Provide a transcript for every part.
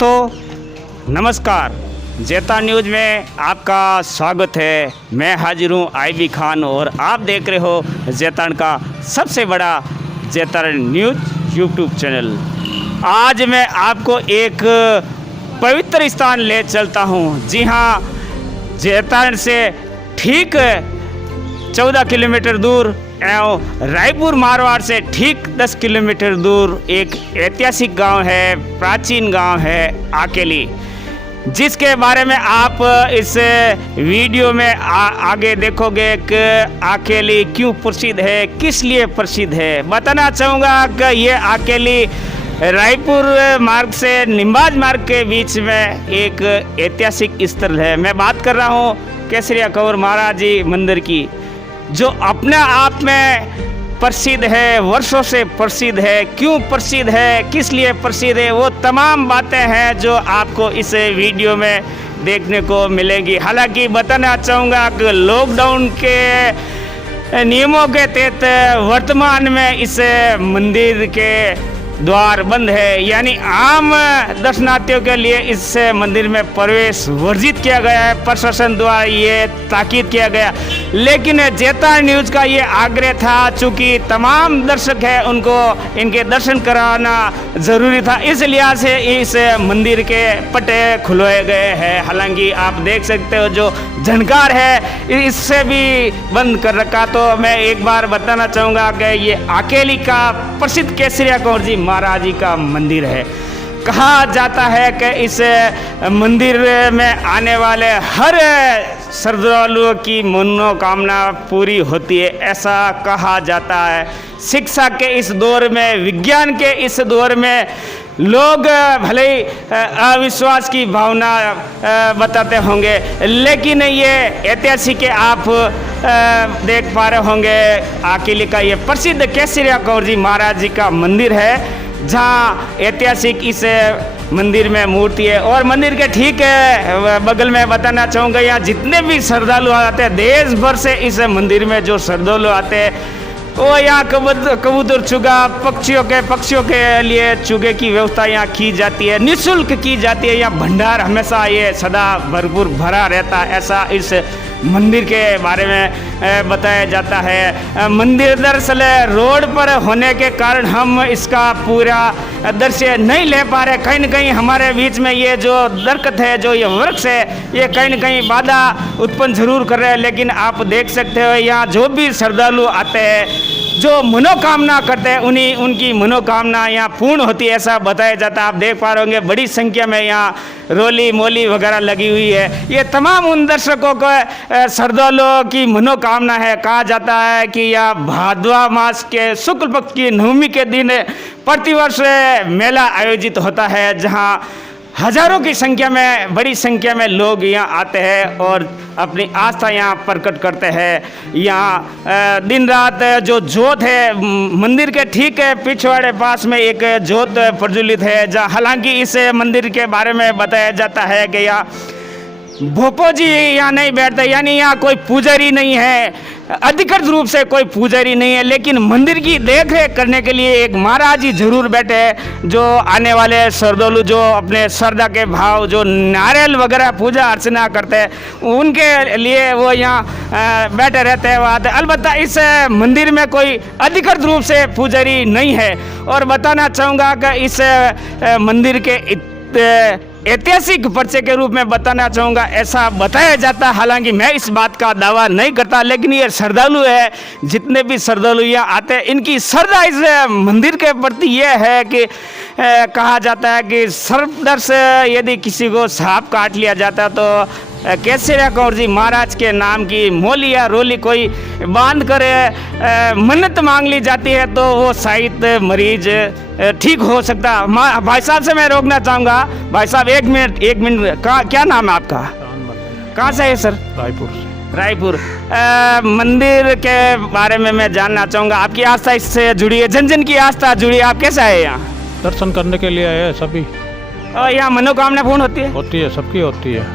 दोस्तों नमस्कार, जेता न्यूज़ में आपका स्वागत है। मैं हाजिर हूँ आईबी खान और आप देख रहे हो जेतान का सबसे बड़ा जेतान न्यूज़ यूट्यूब चैनल। आज मैं आपको एक पवित्र स्थान ले चलता हूँ। जी हाँ, जेतान से ठीक 14 किलोमीटर दूर एवं रायपुर मारवाड़ से ठीक 10 किलोमीटर दूर एक ऐतिहासिक गांव है, प्राचीन गांव है आकेली, जिसके बारे में आप इस वीडियो में आगे देखोगे कि आकेली क्यों प्रसिद्ध है, किस लिए प्रसिद्ध है। बताना चाहूँगा कि ये आकेली रायपुर मार्ग से निम्बाज मार्ग के बीच में एक ऐतिहासिक स्थल है। मैं बात कर रहा हूँ केसरिया कंवर महाराज जी मंदिर की, जो अपने आप में प्रसिद्ध है, वर्षों से प्रसिद्ध है। क्यों प्रसिद्ध है, किस लिए प्रसिद्ध है, वो तमाम बातें हैं जो आपको इस वीडियो में देखने को मिलेंगी। हालांकि बताना चाहूँगा कि लॉकडाउन के नियमों के तहत वर्तमान में इस मंदिर के द्वार बंद है, यानी आम दर्शनार्थियों के लिए इस मंदिर में प्रवेश वर्जित किया गया है। प्रशासन द्वारा ये ताकीद किया गया, लेकिन जेता न्यूज़ का ये आग्रह था, चूँकि तमाम दर्शक हैं उनको इनके दर्शन कराना ज़रूरी था, इस लिहाज से इस मंदिर के पट्टे खुलवाए गए हैं। हालांकि आप देख सकते हो जो झनकार है इससे भी बंद कर रखा। तो मैं एक बार बताना चाहूँगा कि ये आकेली का प्रसिद्ध केसरिया कंवर जी महाराज जी का मंदिर है। कहा जाता है कि इस मंदिर में आने वाले हर श्रद्धालुओं की मनोकामना पूरी होती है, ऐसा कहा जाता है। शिक्षा के इस दौर में, विज्ञान के इस दौर में लोग भले ही अविश्वास की भावना बताते होंगे, लेकिन ये ऐतिहासिक आप देख पा रहे होंगे आकेली का ये प्रसिद्ध केसरिया कंवर जी महाराज जी का मंदिर है, जहाँ ऐतिहासिक इस मंदिर में मूर्ति है। और मंदिर के ठीक बगल में बताना चाहूँगा, यहाँ जितने भी श्रद्धालु आते हैं देश भर से इस मंदिर में, जो श्रद्धालु आते हैं वो यहाँ कबूतर चुगा पक्षियों के लिए चुगे की व्यवस्था यहाँ की जाती है, निःशुल्क की जाती है। यहाँ भंडार हमेशा ये सदा भरपूर भरा रहता है, ऐसा इस मंदिर के बारे में बताया जाता है। मंदिर दरअसल रोड पर होने के कारण हम इसका पूरा दृश्य नहीं ले पा रहे। कहीं न कहीं हमारे बीच में ये जो दरख्त है, जो ये वृक्ष है, ये कहीं न कहीं बाधा उत्पन्न जरूर कर रहे हैं, लेकिन आप देख सकते हो यहाँ जो भी श्रद्धालु आते हैं, जो मनोकामना करते हैं, उनकी मनोकामना यहाँ पूर्ण होती है, ऐसा बताया जाता है। आप देख पा रहे होंगे बड़ी संख्या में यहाँ रोली मोली वगैरह लगी हुई है। ये तमाम उन दर्शकों को श्रद्धालुओं की मनोकामना है। कहा जाता है कि यह भाद्वा मास के शुक्ल पक्ष की नवमी के दिन प्रतिवर्ष मेला आयोजित होता है, जहाँ हजारों की संख्या में, बड़ी संख्या में लोग यहाँ आते हैं और अपनी आस्था यहाँ प्रकट करते हैं। यहाँ दिन रात जो ज्योत है मंदिर के ठीक पिछवाड़े पास में एक ज्योत प्रज्वलित है, जहाँ हालांकि इस मंदिर के बारे में बताया जाता है कि यहाँ भोपो जी यहाँ नहीं बैठते, यानी यहाँ कोई पुजारी नहीं है, अधिकृत रूप से कोई पुजारी नहीं है, लेकिन मंदिर की देख रेख करने के लिए एक महाराज जी जरूर बैठे हैं, जो आने वाले श्रद्धालु जो अपने श्रद्धा के भाव, जो नारियल वगैरह पूजा अर्चना करते हैं, उनके लिए वो यहाँ बैठे रहते हैं। बात अलबत्ता इस मंदिर में कोई अधिकृत रूप से पुजारी नहीं है। और बताना चाहूँगा कि इस मंदिर के ऐतिहासिक पर्चे के रूप में बताना चाहूँगा, ऐसा बताया जाता है। हालांकि मैं इस बात का दावा नहीं करता, लेकिन ये श्रद्धालु है, जितने भी श्रद्धालु यहाँ आते हैं, इनकी श्रद्धा इस मंदिर के प्रति ये है कि कहा जाता है कि सर्पदंश यदि किसी को सांप काट लिया जाता है तो केसरिया कंवर जी महाराज के नाम की मोली या रोली कोई बांध कर मन्नत मांग ली जाती है, तो वो शायद मरीज ठीक हो सकता। भाई साहब से मैं रोकना चाहूँगा, भाई साहब एक मिनट क्या नाम है आपका? कहाँ से है सर? रायपुर से। रायपुर। मंदिर के बारे में मैं जानना चाहूँगा, आपकी आस्था इससे जुड़ी है, जन जन की आस्था जुड़ी है, आप कैसे आए यहाँ? दर्शन करने के लिए आए सभी। और यहाँ मनोकामना पूर्ण होती है? होती है, सबकी होती है।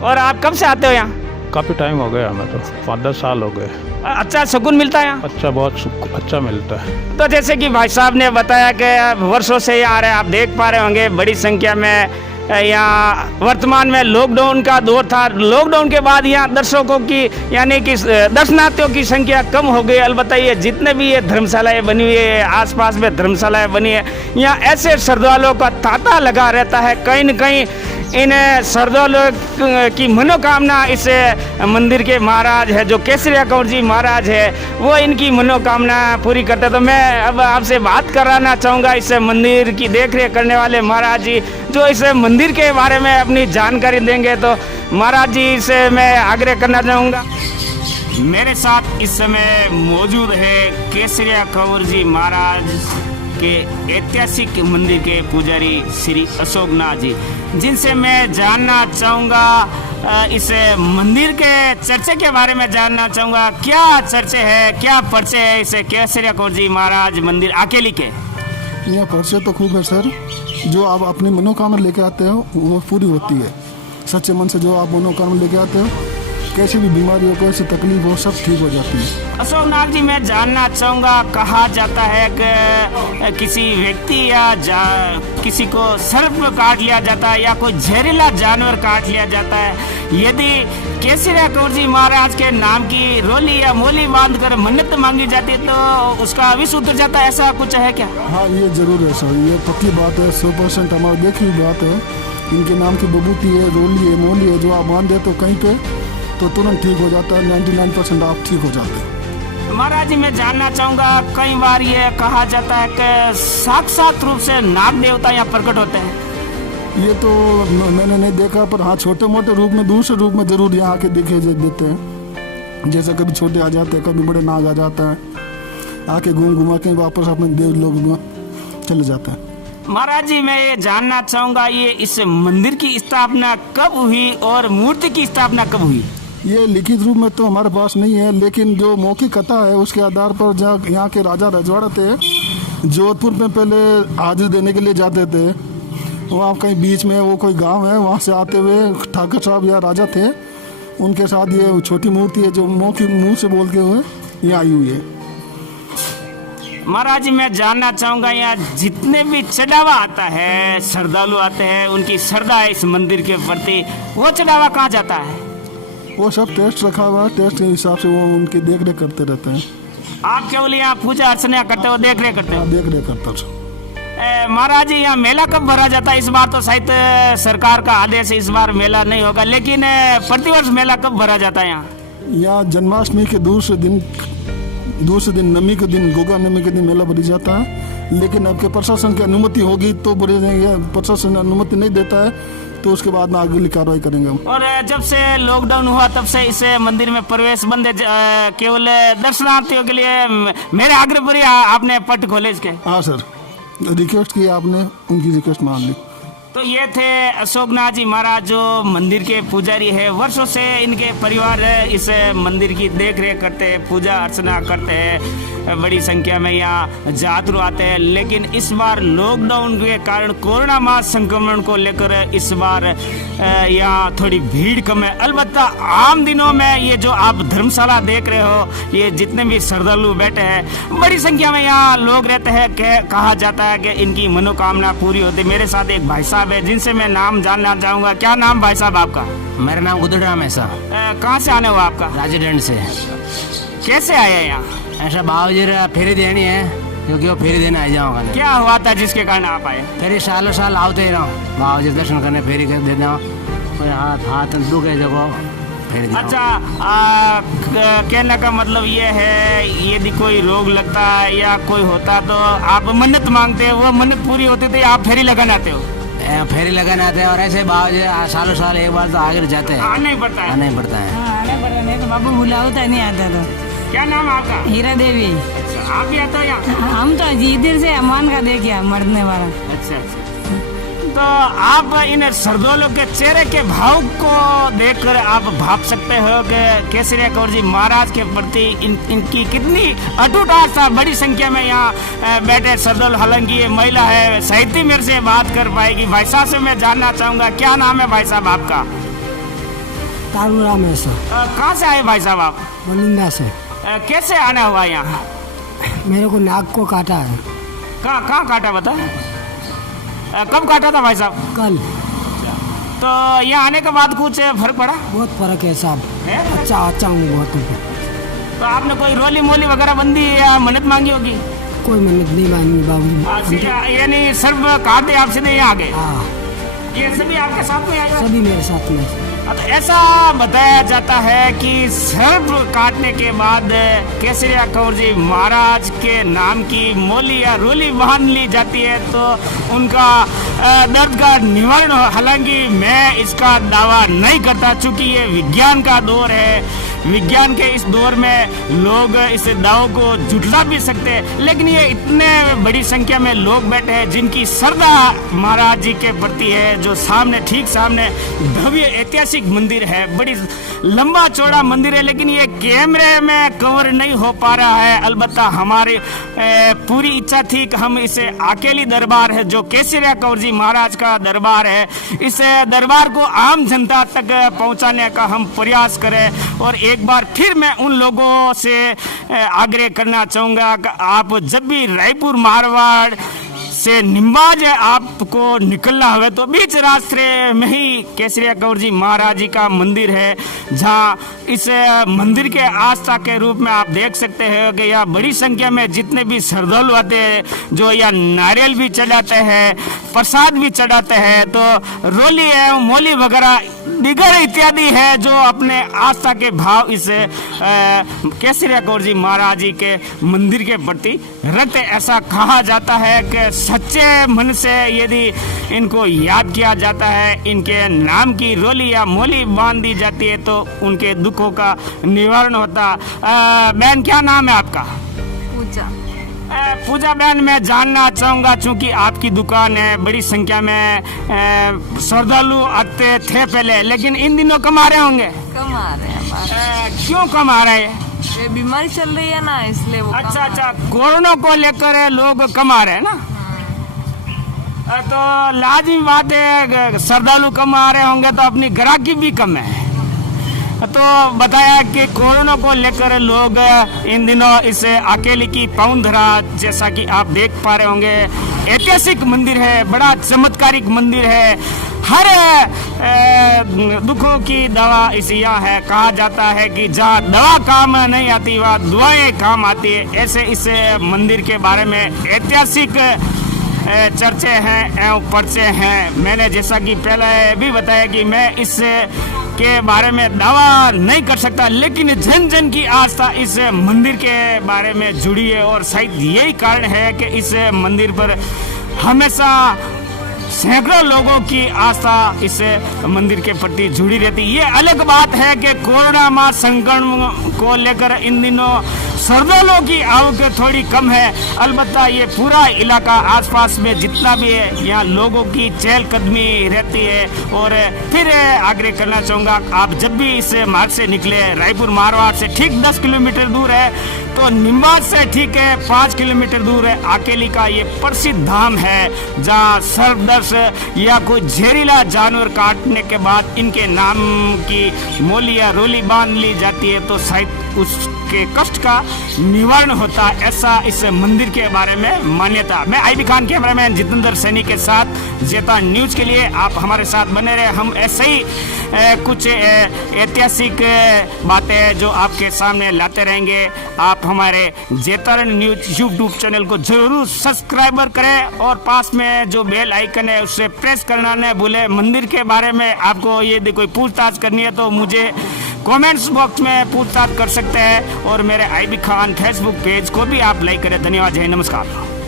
और आप कब से आते हो यहाँ? काफ़ी टाइम हो गया, हमें तो 5-10 साल हो गए। अच्छा सुकून मिलता है यहाँ? अच्छा, बहुत अच्छा मिलता है। तो जैसे कि भाई साहब ने बताया कि वर्षों से ये आ रहे हैं, आप देख पा रहे होंगे बड़ी संख्या में यहाँ वर्तमान में लॉकडाउन का दौर था। लॉकडाउन के बाद यहाँ दर्शकों की यानी कि दर्शनार्थियों की संख्या कम हो गई। अलबत्ता ये जितने भी ये धर्मशालाएँ बनी हुई है, आसपास में धर्मशालाएँ बनी है, यहाँ ऐसे श्रद्धालुओं का तांता लगा रहता है। कहीं न कहीं इन श्रद्धालुओं की मनोकामना इस मंदिर के महाराज है जो केसरिया कंवर जी महाराज है, वो इनकी मनोकामना पूरी करते हैं। तो मैं अब आपसे बात कराना चाहूँगा इस मंदिर की देखरेख करने वाले महाराज जी, जो इस मंदिर के बारे में अपनी जानकारी देंगे। तो महाराज जी से मैं आग्रह करना चाहूँगा। मेरे साथ इस समय मौजूद है केसरिया कंवर जी महाराज के ऐतिहासिक मंदिर के पुजारी श्री अशोकनाथ जी, जिनसे मैं जानना चाहूँगा इस मंदिर के चर्चे के बारे में जानना चाहूँगा। क्या चर्चे है, क्या पर्चे है इस केसरिया कंवर जी महाराज मंदिर अकेली के? यह पर्चे तो खूब है सर। जो आप अपनी मनोकामना लेके आते हो वो पूरी होती है। सच्चे मन से जो आप मनोकामना लेके आते हो, कैसी भी बीमारी हो, कैसी तकलीफ हो, सब ठीक हो जाती है। अशोकनाथ जी, मैं जानना चाहूँगा, कहा जाता है कि किसी व्यक्ति या किसी को सर्प काट लिया जाता है या कोई जहरीला जानवर काट लिया जाता है, यदि केसरिया कंवर जी महाराज के नाम की रोली या मोली बांध कर मन्नत मांगी जाती है तो उसका विष उतर जाता है, ऐसा कुछ है क्या? हाँ, ये जरूर है सर। ये पक्की बात है, 100% हमारी देखी हुई बात है। इनके नाम की बबूती है, रोली है, मोली है, जो आप बांध देते हो कहीं पे तो तुरंत ठीक हो जाता है। 99% आप ठीक हो जाते हैं। महाराज जी, मैं जानना चाहूँगा, कई बार ये कहा जाता है कि साक्षात रूप से नाग देवता यहाँ प्रकट होते हैं। ये तो मैंने नहीं देखा, पर हाँ छोटे मोटे रूप में, दूसरे रूप में जरूर यहाँ आके दिखे देते हैं। जैसे कभी छोटे आ जाते हैं, कभी बड़े नाग आ जाता है, आके घूमा के वापस अपने देव लोग में चले जाते हैं। महाराज जी, मैं ये जानना चाहूँगा, ये इस मंदिर की स्थापना कब हुई और मूर्ति की स्थापना कब हुई? ये लिखित रूप में तो हमारे पास नहीं है, लेकिन जो मौखिक कथा है उसके आधार पर जहाँ यहाँ के राजा रजवाड़ा थे, जोधपुर में पहले हाजिरी देने के लिए जाते थे। वहाँ कहीं बीच में वो कोई गांव है, वहाँ से आते हुए ठाकुर साहब या राजा थे, उनके साथ ये छोटी मूर्ति है जो मौखिक मुँह से बोलते हुए ये आई हुई है। महाराज जी, मैं जानना चाहूँगा, यहाँ जितने भी चढ़ावा आता है, श्रद्धालु आते हैं, उनकी श्रद्धा है इस मंदिर के प्रति, वो चढ़ावा कहाँ जाता है? वो सब टेस्ट रखा हुआ है, टेस्ट के हिसाब से वो उनकी देख रेख करते रहते हैं। आप केवल यहाँ पूजा अर्चना करते हो, देख रेख करते हो? देख रेख करता हूँ। महाराज जी, यहाँ मेला कब भरा जाता है? इस बार तो शायद सरकार का आदेश है, इस बार मेला नहीं होगा, लेकिन प्रतिवर्ष मेला कब भरा जाता है यहाँ? यहाँ जन्माष्टमी के दूसरे दिन नमी के दिन, गोगा नमी के दिन मेला भरी जाता है। लेकिन अब के प्रशासन की अनुमति होगी तो बड़े, प्रशासन अनुमति नहीं देता है तो उसके बाद में आगे कार्रवाई करेंगे हम। और जब से लॉकडाउन हुआ तब से इस मंदिर में प्रवेश बंद है, केवल दर्शनार्थियों के लिए। मेरे आग्रह पर ही आपने पट खोले इसके? हाँ सर, रिक्वेस्ट की आपने, उनकी रिक्वेस्ट मान ली। तो ये थे अशोकनाथ जी महाराज, जो मंदिर के पुजारी है। वर्षों से इनके परिवार इस मंदिर की देख रेख करते हैं, पूजा अर्चना करते हैं, बड़ी संख्या में यहाँ जातरू आते हैं। लेकिन इस बार लॉकडाउन के कारण, कोरोना माह संक्रमण को लेकर इस बार यहाँ थोड़ी भीड़ कम है। अलबत्ता आम दिनों में ये जो आप धर्मशाला देख रहे हो, ये जितने भी श्रद्धालु बैठे हैं, बड़ी संख्या में यहाँ लोग रहते हैं। कहा जाता है कि इनकी मनोकामना पूरी होती है। मेरे साथ एक भाई साहब है जिनसे मैं नाम जानना चाहूँगा। क्या नाम भाई साहब आपका? मेरा नाम गुदड़राम है सर। कहाँ से आने हुआ आपका? राजडेंट से। कैसे आए यहाँ? ऐसा बाबूजी फेरी देनी है, क्योंकि वो फेरी देने आ जाऊँगा। क्या हुआ था जिसके कारण आप आए? फेरी सालों साल आते ही रहो, बाबूजी दर्शन करने फेरी कर देते हो। हाथ दुख है जब फेरी। अच्छा, कहने का मतलब ये है, यदि कोई रोग लगता है या कोई होता तो आप मन्नत मांगते हो, वो मन्नत पूरी होती तो आप फेरी लगाने आते हो? फेरी लगाने आते हैं। और ऐसे बाबूजी सालों साल एक बार तो आगे जाते हैं। आना ही पड़ता है? आना ही पड़ता है। आना पड़ता नहीं तो बाबू बुलाता नहीं आता तो। क्या नाम है आपका? हीरा देवी। अच्छा, आप भी आते हो यहाँ? हम तो इधर से अमान का देखिए मरने वाला। अच्छा अच्छा। तो आप इन श्रद्धालुओं के चेहरे के भाव को देखकर आप भाप सकते हो कि केसरिया कंवर जी महाराज के प्रति इनकी कितनी अटूट आस्था। बड़ी संख्या में यहाँ बैठे श्रद्धालु, हालांकि ये महिला है, साहित्य मेरे से बात कर पाएगी। भाई साहब से मैं जानना चाहूँगा, क्या नाम है भाई साहब आपका? तारूराम है सर। कहाँ से आए भाई साहब आप? बलिंदा से। कैसे आना हुआ यहाँ? मेरे को नाक को काटा है। कहाँ काटा बता? कब काटा था भाई साहब? कल। तो यहाँ आने के बाद कुछ फर्क पड़ा बहुत फर्क है साहब। है? अच्छा हूँ बहुत उनको। तो आपने कोई रोली मोली वगैरह बंदी या मन्नत मांगी होगी? कोई मन्नत नहीं मांगी बाबू। यानी सर्व काटे आप सीधे यहाँ आ गए? हाँ ये सभी आपके साथ में आए? सभी मेरे साथ में। तो ऐसा बताया जाता है कि सर्प काटने के बाद केसरिया कंवर जी महाराज के नाम की मोली या रोली बांध ली जाती है तो उनका दर्द का निवारण हो। हालांकि मैं इसका दावा नहीं करता, चूंकि ये विज्ञान का दौर है। विज्ञान के इस दौर में लोग इस दावों को झुठला भी सकते हैं, लेकिन ये इतने बड़ी संख्या में लोग बैठे हैं जिनकी श्रद्धा महाराज जी के प्रति है। जो सामने ठीक सामने भव्य ऐतिहासिक मंदिर है, बड़ी लंबा चौड़ा मंदिर है, लेकिन ये कैमरे में कवर नहीं हो पा रहा है। अलबत्ता हमारी पूरी इच्छा थी कि हम इसे अकेली दरबार है जो केसरिया कंवर जी महाराज का दरबार है, इस दरबार को आम जनता तक पहुंचाने का हम प्रयास करें। और एक बार फिर मैं उन लोगों से आग्रह करना चाहूँगा कि आप जब भी रायपुर मारवाड़ से निम्बाज आपको निकलना हुआ तो बीच रास्ते में ही केसरिया कंवर जी महाराज जी का मंदिर है, जहाँ इस मंदिर के आस्था के रूप में आप देख सकते हैं कि यहाँ बड़ी संख्या में जितने भी श्रद्धालु आते हैं, जो यहाँ नारियल भी चढ़ाते हैं, प्रसाद भी चढ़ाते हैं, तो रोली एवं मोली वगैरह दिगर इत्यादि है जो अपने आस्था के भाव इस केसरिया कंवर जी महाराज जी के मंदिर के प्रति रखते। ऐसा कहा जाता है कि सच्चे मन से यदि इनको याद किया जाता है, इनके नाम की रोली या मोली बांध दी जाती है तो उनके दुखों का निवारण होता। बहन क्या नाम है आपका? पूजा। पूजा बहन, मैं जानना चाहूँगा, चूंकि आपकी दुकान है, बड़ी संख्या में श्रद्धालु आते थे पहले, लेकिन इन दिनों कम आ रहे होंगे? कम आ रहे हैं। क्यों कम आ रहे हैं? ये बीमारी चल रही है ना, इसलिए वो अच्छा अच्छा, कोरोना को लेकर लोग कम आ रहे हैं ना? तो लाजमी बात है, श्रद्धालु कम आ रहे होंगे तो अपनी ग्राहकी भी कम है। तो बताया कि कोरोना को लेकर लोग इन दिनों इस अकेले की पाउंधरा, जैसा कि आप देख पा रहे होंगे, ऐतिहासिक मंदिर है, बड़ा चमत्कारिक मंदिर है, हर दुखों की दवा इस यहाँ है। कहा जाता है कि जहाँ दवा काम नहीं आती वहाँ दुआएं काम आती है। ऐसे इस मंदिर के बारे में ऐतिहासिक चर्चे हैं एवं पर्चे हैं। मैंने जैसा कि पहले भी बताया कि मैं इस के बारे में दावा नहीं कर सकता, लेकिन जन जन की आस्था इस मंदिर के बारे में जुड़ी है और शायद यही कारण है कि इस मंदिर पर हमेशा सैकड़ों लोगों की आस्था इस मंदिर के प्रति जुड़ी रहती। ये अलग बात है कि कोरोना माह संक्रमण को लेकर इन दिनों श्रद्धालुओं की आवक थोड़ी कम है। अलबत्ता ये पूरा इलाका आसपास में जितना भी है, यहाँ लोगों की चहलकदमी रहती है। और फिर आग्रह करना चाहूँगा, आप जब भी इस मार्ग से निकले, रायपुर मारवाड़ से ठीक 10 किलोमीटर दूर है, तो निम्बाज से ठीक है 5 किलोमीटर दूर है अकेली का ये प्रसिद्ध धाम है, जहाँ सर्पदंश या कोई जहरीला जानवर काटने के बाद इनके नाम की मोली या रोली बांध ली जाती है तो शायद उसके कष्ट का निवारण होता। ऐसा इस मंदिर के बारे में मान्यता। मैं आईबी खान, कैमरामैन जितेंद्र सैनी के साथ जेता न्यूज के लिए आप हमारे साथ बने रहे। हम ऐसे ही कुछ ऐतिहासिक बातें जो आपके सामने लाते रहेंगे। आप हमारे जेता न्यूज यूट्यूब चैनल को जरूर सब्सक्राइबर करें और पास में जो बेल आइकन है उससे प्रेस करना न भूलें। मंदिर के बारे में आपको यदि कोई पूछताछ करनी है तो मुझे कमेंट्स बॉक्स में पूछताछ कर सकते हैं और मेरे आईबी खान फेसबुक पेज को भी आप लाइक करें। धन्यवाद, जय नमस्कार।